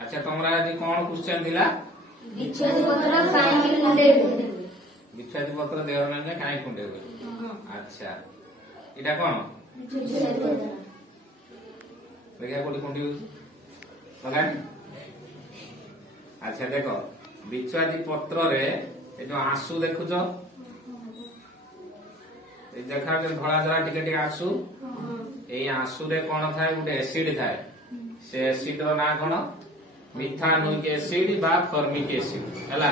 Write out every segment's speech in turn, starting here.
अच्छा तुमरा आज कौन क्वेश्चन थिला बिच्छुआती पत्र काई कुंडे बिच्छुआती पत्र देह में काई कुंडे हुए अच्छा इटा कौन देखिए कोटी कुंडी लगा अच्छा देखो बिच्छुआती पत्र रे ए जो आंसू देखुछ देखा धड़ा धड़ा टिके आंसू ए आंसू रे कौन थाए गोटे एसिड थाए से एसिड रो ना कौन मिथानुइक एसिड बा फॉर्मिक एसिड हैला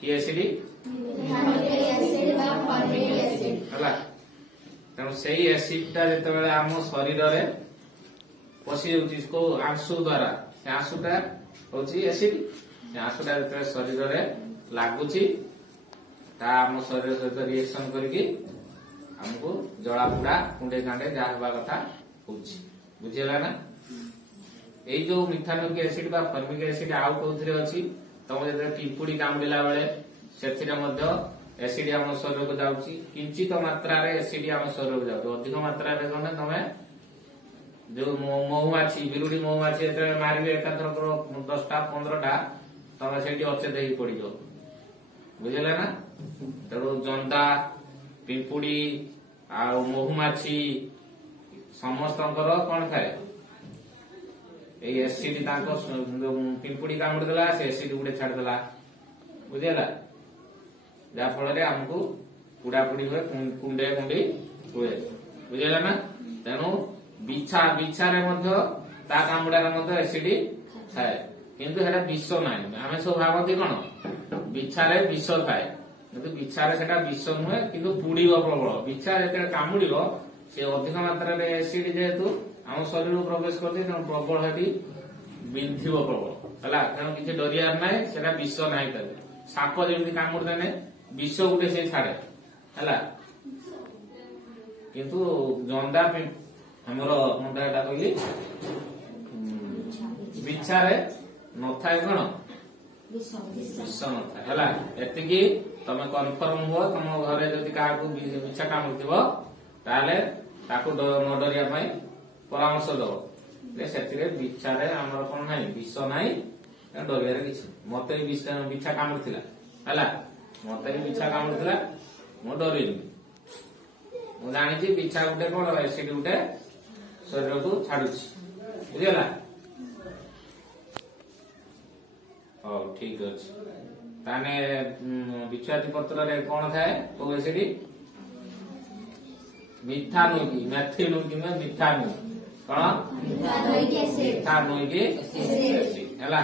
की एसिड हैला तेणु से एसिड टा जते बेले आम शरीर रे पसी जाउची को आंसू द्वारा से आंसूटा होची एसिड से आंसूटा जते शरीर रे लागुची ता आम शरीर सहित रिएक्शन करके हमको जला पुड़ा कुंडे कांडे जहाँ हवा कथा बुझेगा ना यही जो मिथानुइक एसिड बा फॉर्मिक एसिड आउ कौथिरे अछि तुम जते पिंपुड़ी कामुडिला बेले सेथिरे मध्य एसिड हम शरीर को जाउची किंचित मात्रा रे एसिड हम शरीर को जाउची अधिक मात्रा रे कोन तमे जो महुमाछी बिरुडी महुमाछी एते मारिबे एकाथर 10टा 15टा तमे सेठी अचे देई पडिजो बुझेला ना तेणु जंदा पिंपुड़ी आ महुमाछी समस्तंकर कौन थाए एसिड पिंपुड़ी कामुड़ी देला से एसिड गुटे छाड़देला बुझेगा जहा फल आमको पुड़ापुड़ी हुए कुंडे कुंडी हुए बुझेगा ना तेणु बिछा बिछा ता कामुड़ा एसिड थाए किंतु हेटा विष ना आम सब भावती कौन बिछारे विष थाए किंतु बिछारे सेटा विष नुहे किंतु पुड़ीब प्रबल बिछा जो कामुड़ से अधिक मात्रा एसिड जेहेतु आम शरीर को प्रवेश करते तेणु प्रबल हेटी बिंधिब प्रबल है तेणु किसी डरियार ना से विष ना साप जमी कामुड़ देने विष गुटे से छाड़े है किंतु जंदा हमर मुंडा कहली बिछारे न थाए कौन विष न थाए एतिकी तमे कन्फर्म हुआ तुम घरे जदि क्या बिछा कामुड़ ताले ताकू न डरिया परामर्श दब से बिछारे आमर कौन ना विष ना डरिया किसी मत भी बिछा कामुड़ है मत भी बिछा कामुड़ मु डरनी मु जानी बिछा गुटे कौन एसिड गुटे शरीर को छाड़ू बुझेगा हौ ठीक अच्छे ताने बिच्छुआती पत्र रे कौन थाए को एसिड मिथानुइक मैथिनुइक में मिथानुइक कौन मिथानुइक एसिड हैला